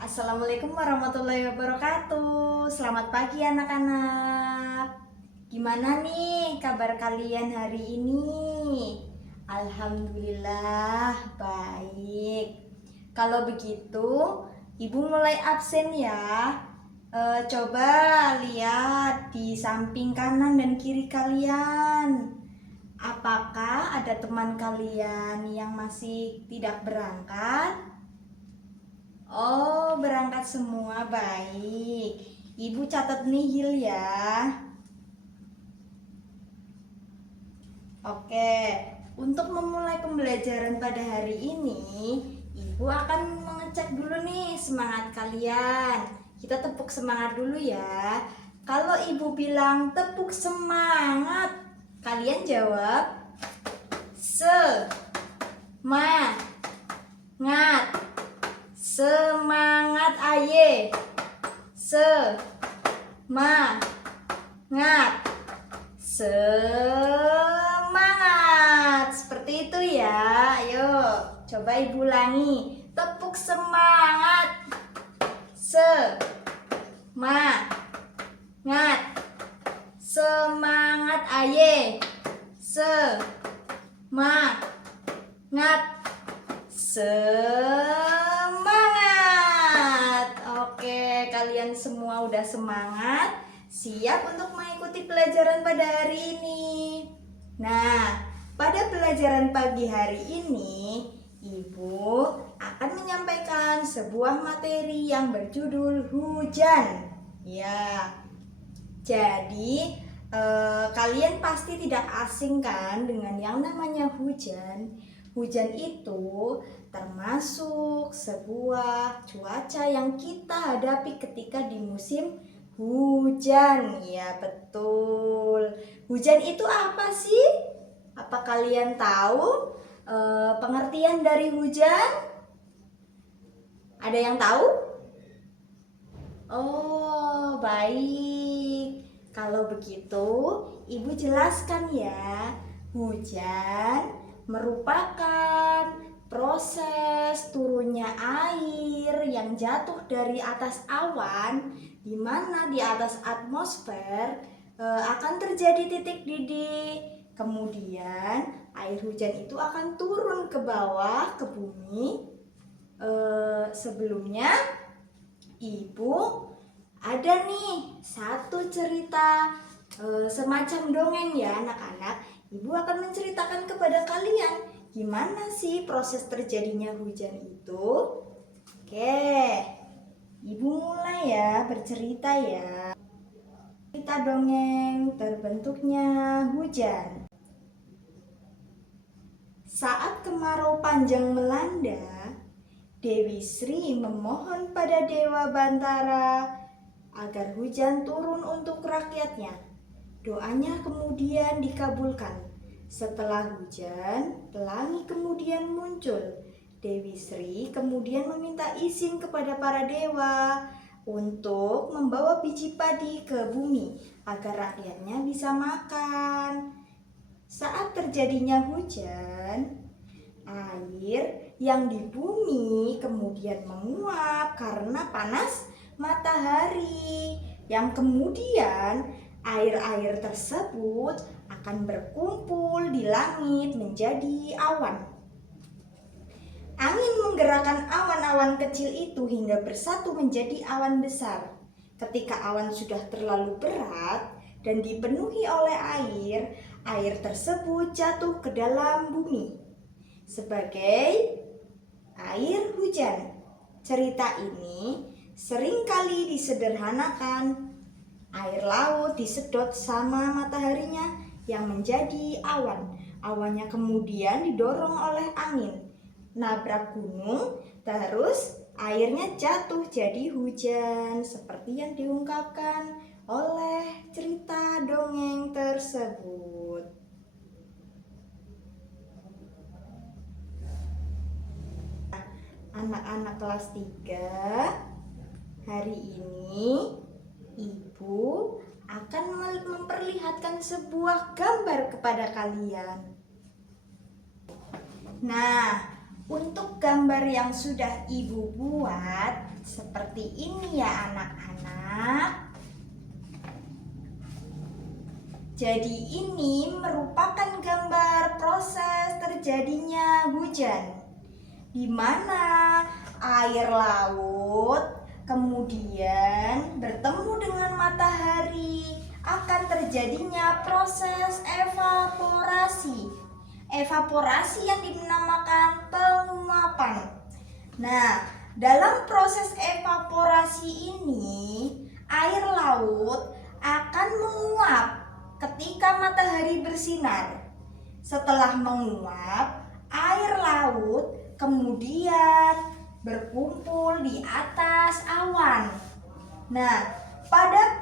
Assalamualaikum warahmatullahi wabarakatuh. Selamat pagi anak-anak. Gimana nih kabar kalian hari ini? Alhamdulillah baik. Kalau begitu, Ibu mulai absen ya. Coba lihat di samping kanan dan kiri kalian. Apakah ada teman kalian yang masih tidak berangkat? Oh, berangkat semua, baik. Ibu catat nihil ya. Oke, untuk memulai pembelajaran pada hari ini, Ibu akan mengecek dulu nih semangat kalian. Kita tepuk semangat dulu ya. Kalau Ibu bilang tepuk semangat, kalian jawab semangat. Semangat aye. Semangat. Semangat. Seperti itu ya. Ayo, coba Ibu ulangi. Tepuk semangat. Semangat. Semangat aye. Semangat. Semangat. Oke, kalian semua udah semangat, siap untuk mengikuti pelajaran pada hari ini. Nah, pada pelajaran pagi hari ini, Ibu akan menyampaikan sebuah materi yang berjudul hujan. Ya, jadi kalian pasti tidak asing kan dengan yang namanya hujan. Hujan itu termasuk sebuah cuaca yang kita hadapi ketika di musim hujan. Ya, betul. Hujan itu apa sih? Apa kalian tahu pengertian dari hujan? Ada yang tahu? Oh, baik. Kalau begitu, Ibu jelaskan ya. Hujan merupakan proses turunnya air yang jatuh dari atas awan, di mana di atas atmosfer akan terjadi titik didih. Kemudian air hujan itu akan turun ke bawah ke bumi. Sebelumnya Ibu ada nih satu cerita semacam dongeng ya anak-anak. Ibu akan menceritakan kepada kalian gimana sih proses terjadinya hujan itu. Oke, Ibu mulai ya bercerita ya. Cerita dongeng terbentuknya hujan. Saat kemarau panjang melanda, Dewi Sri memohon pada Dewa Bantara agar hujan turun untuk rakyatnya. Doanya kemudian dikabulkan. Setelah hujan, pelangi kemudian muncul. Dewi Sri kemudian meminta izin kepada para dewa untuk membawa biji padi ke bumi agar rakyatnya bisa makan. Saat terjadinya hujan, air yang di bumi kemudian menguap karena panas matahari, yang kemudian air-air tersebut akan berkumpul di langit menjadi awan. Angin menggerakkan awan-awan kecil itu hingga bersatu menjadi awan besar. Ketika awan sudah terlalu berat dan dipenuhi oleh air tersebut jatuh ke dalam bumi sebagai air hujan. Cerita ini seringkali disederhanakan. Air laut disedot sama mataharinya yang menjadi awan. Awannya kemudian didorong oleh angin, nabrak gunung, terus airnya jatuh jadi hujan, seperti yang diungkapkan oleh cerita dongeng tersebut. Anak-anak kelas 3, hari ini Ibu akan memperlihatkan sebuah gambar kepada kalian. Nah, Untuk gambar yang sudah Ibu buat seperti ini ya anak-anak. Jadi ini merupakan gambar proses terjadinya hujan, di mana air laut kemudian bertemu dengan matahari, akan terjadinya proses evaporasi. Evaporasi yang dinamakan penguapan. Nah, dalam proses evaporasi ini, air laut akan menguap ketika matahari bersinar. Setelah menguap, air laut kemudian berkumpul di atas awan. Nah, pada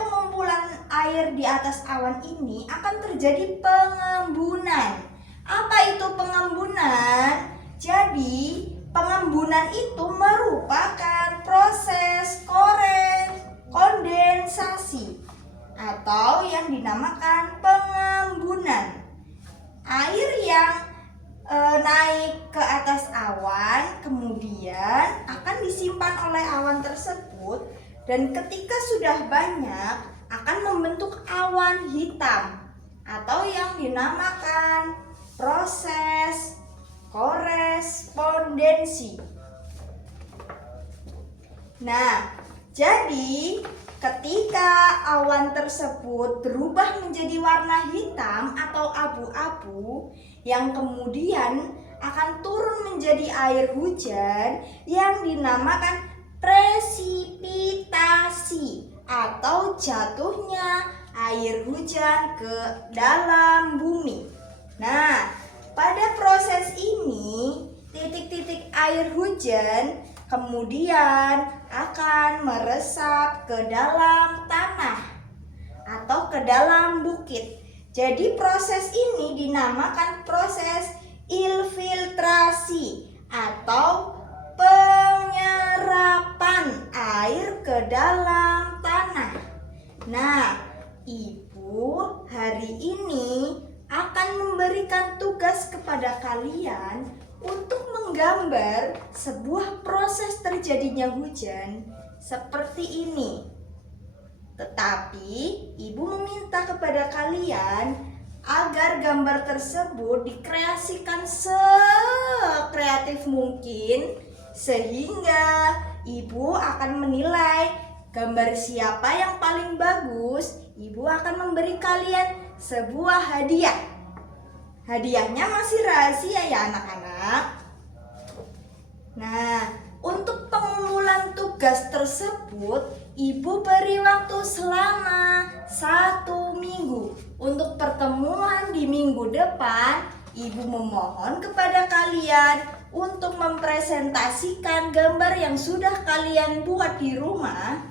pengumpulan air di atas awan ini akan terjadi pengembunan. Apa itu pengembunan? Jadi, pengembunan itu merupakan proses kondensasi atau yang dinamakan pengembunan. Air yang naik ke atas awan kemudian akan disimpan oleh awan tersebut, dan ketika sudah banyak akan membentuk awan hitam atau yang dinamakan proses korespondensi. Nah, jadi ketika awan tersebut berubah menjadi warna hitam atau abu-abu, yang kemudian akan turun menjadi air hujan yang dinamakan presipitasi atau jatuhnya air hujan ke dalam bumi. Nah, pada proses ini titik-titik air hujan kemudian akan meresap ke dalam tanah atau ke dalam bukit. Jadi proses ini dinamakan proses infiltrasi atau penyerapan air ke dalam tanah. Nah, Ibu hari ini akan memberikan tugas kepada kalian untuk menggambar sebuah proses terjadinya hujan seperti ini. Tetapi Ibu meminta kepada kalian agar gambar tersebut dikreasikan sekreatif mungkin, sehingga Ibu akan menilai gambar siapa yang paling bagus. Ibu akan memberi kalian sebuah hadiah. Hadiahnya masih rahasia ya anak-anak. Nah, untuk pengumpulan tugas tersebut Ibu beri waktu selama 1 minggu. Untuk pertemuan di minggu depan, Ibu memohon kepada kalian untuk mempresentasikan gambar yang sudah kalian buat di rumah,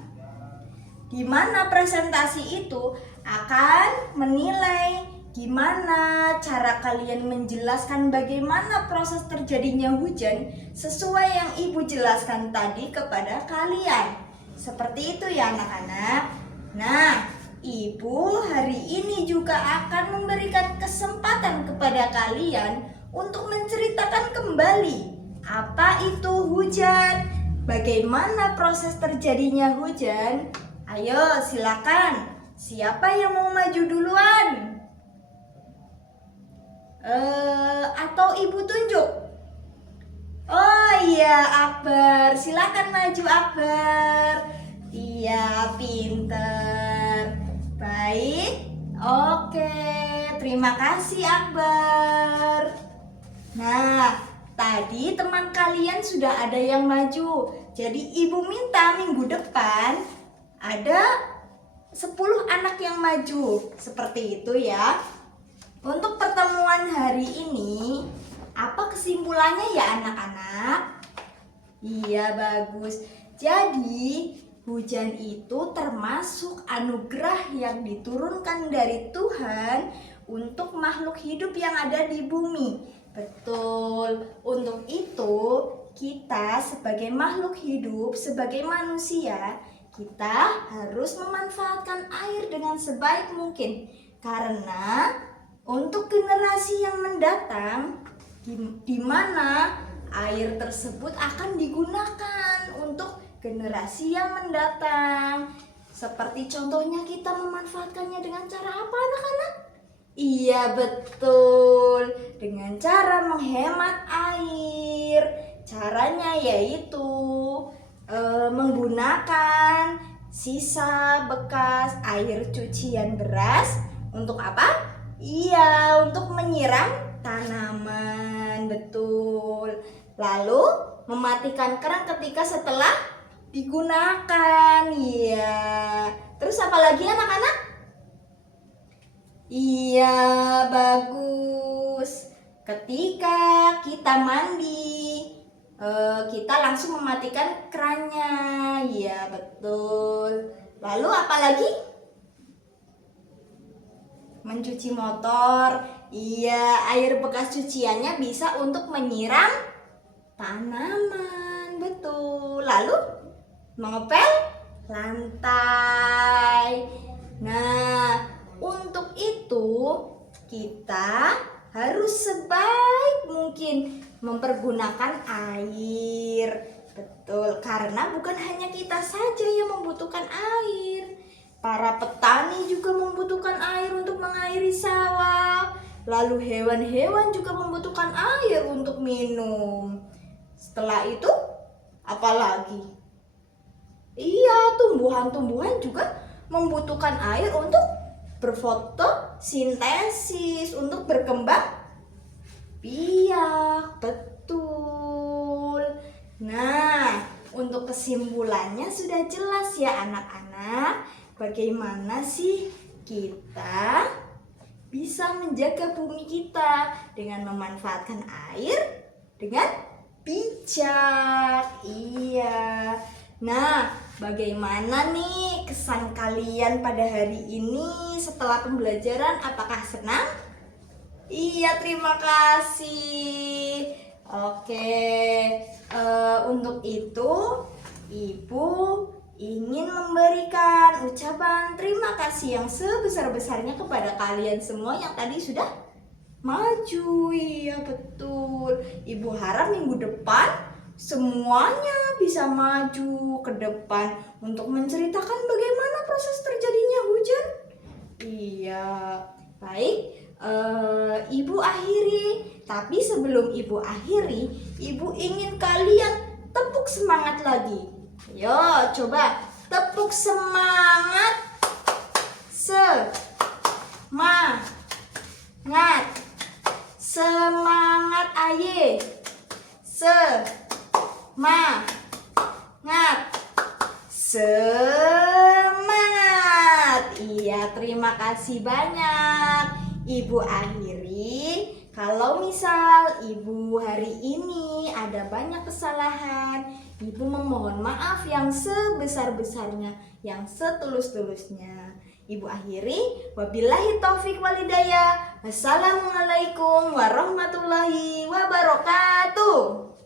di mana presentasi itu akan menilai gimana cara kalian menjelaskan bagaimana proses terjadinya hujan sesuai yang Ibu jelaskan tadi kepada kalian. Seperti itu ya anak-anak. Nah, Ibu hari ini juga akan memberikan kesempatan kepada kalian untuk menceritakan kembali apa itu hujan, bagaimana proses terjadinya hujan. Ayo silakan, siapa yang mau maju duluan? Atau Ibu tunjuk? Oh iya, Akbar, silakan maju Akbar. Iya, pinter. Baik, oke, terima kasih Akbar. Nah, tadi teman kalian sudah ada yang maju. Jadi Ibu minta minggu depan ada 10 anak yang maju. Seperti itu ya. Untuk pertemuan hari ini, apa kesimpulannya ya anak-anak? Iya, bagus. Jadi, hujan itu termasuk anugerah yang diturunkan dari Tuhan untuk makhluk hidup yang ada di bumi. Betul. Untuk itu, kita sebagai makhluk hidup, sebagai manusia, kita harus memanfaatkan air dengan sebaik mungkin. Karena untuk generasi yang mendatang, di mana air tersebut akan digunakan untuk generasi yang mendatang. Seperti contohnya kita memanfaatkannya dengan cara apa, anak-anak? Iya, betul, dengan cara menghemat air. Caranya yaitu menggunakan sisa bekas air cucian beras untuk apa? Iya, untuk menyiram tanaman, betul. Lalu mematikan keran ketika setelah digunakan. Iya. Terus apa lagi anak-anak? Iya, bagus. Ketika kita mandi, kita langsung mematikan kerannya. Iya, betul. Lalu apa lagi? Mencuci motor. Iya, air bekas cuciannya bisa untuk menyiram tanaman. Betul. Lalu mengepel lantai. Nah, untuk itu kita harus sebaik mungkin mempergunakan air. Betul, karena bukan hanya kita saja yang membutuhkan air. Para petani juga membutuhkan air untuk mengairi sawah. Lalu hewan-hewan juga membutuhkan air untuk minum. Setelah itu, apa lagi? Iya, tumbuhan-tumbuhan juga membutuhkan air untuk berfotosintesis, untuk berkembang biak. Betul. Nah, untuk kesimpulannya sudah jelas ya anak-anak. Bagaimana sih kita bisa menjaga bumi kita dengan memanfaatkan air dengan bijak. Iya. Nah, bagaimana nih kesan kalian pada hari ini setelah pembelajaran? Apakah senang? Iya, terima kasih. Oke, untuk itu Ibu ingin memberikan ucapan terima kasih yang sebesar-besarnya kepada kalian semua yang tadi sudah maju. Iya, betul. Ibu harap minggu depan semuanya bisa maju ke depan untuk menceritakan bagaimana proses terjadinya hujan. Iya, baik. Ibu akhiri. Tapi sebelum Ibu akhiri, Ibu ingin kalian tepuk semangat lagi. Yo, coba tepuk semangat. Semangat. Semangat aye. Semangat. Semangat. Iya, terima kasih banyak. Ibu akhiri. Kalau misal Ibu hari ini ada banyak kesalahan, Ibu memohon maaf yang sebesar-besarnya, yang setulus-tulusnya. Ibu akhiri, wabillahi taufik walhidayah. Wassalamualaikum warahmatullahi wabarakatuh.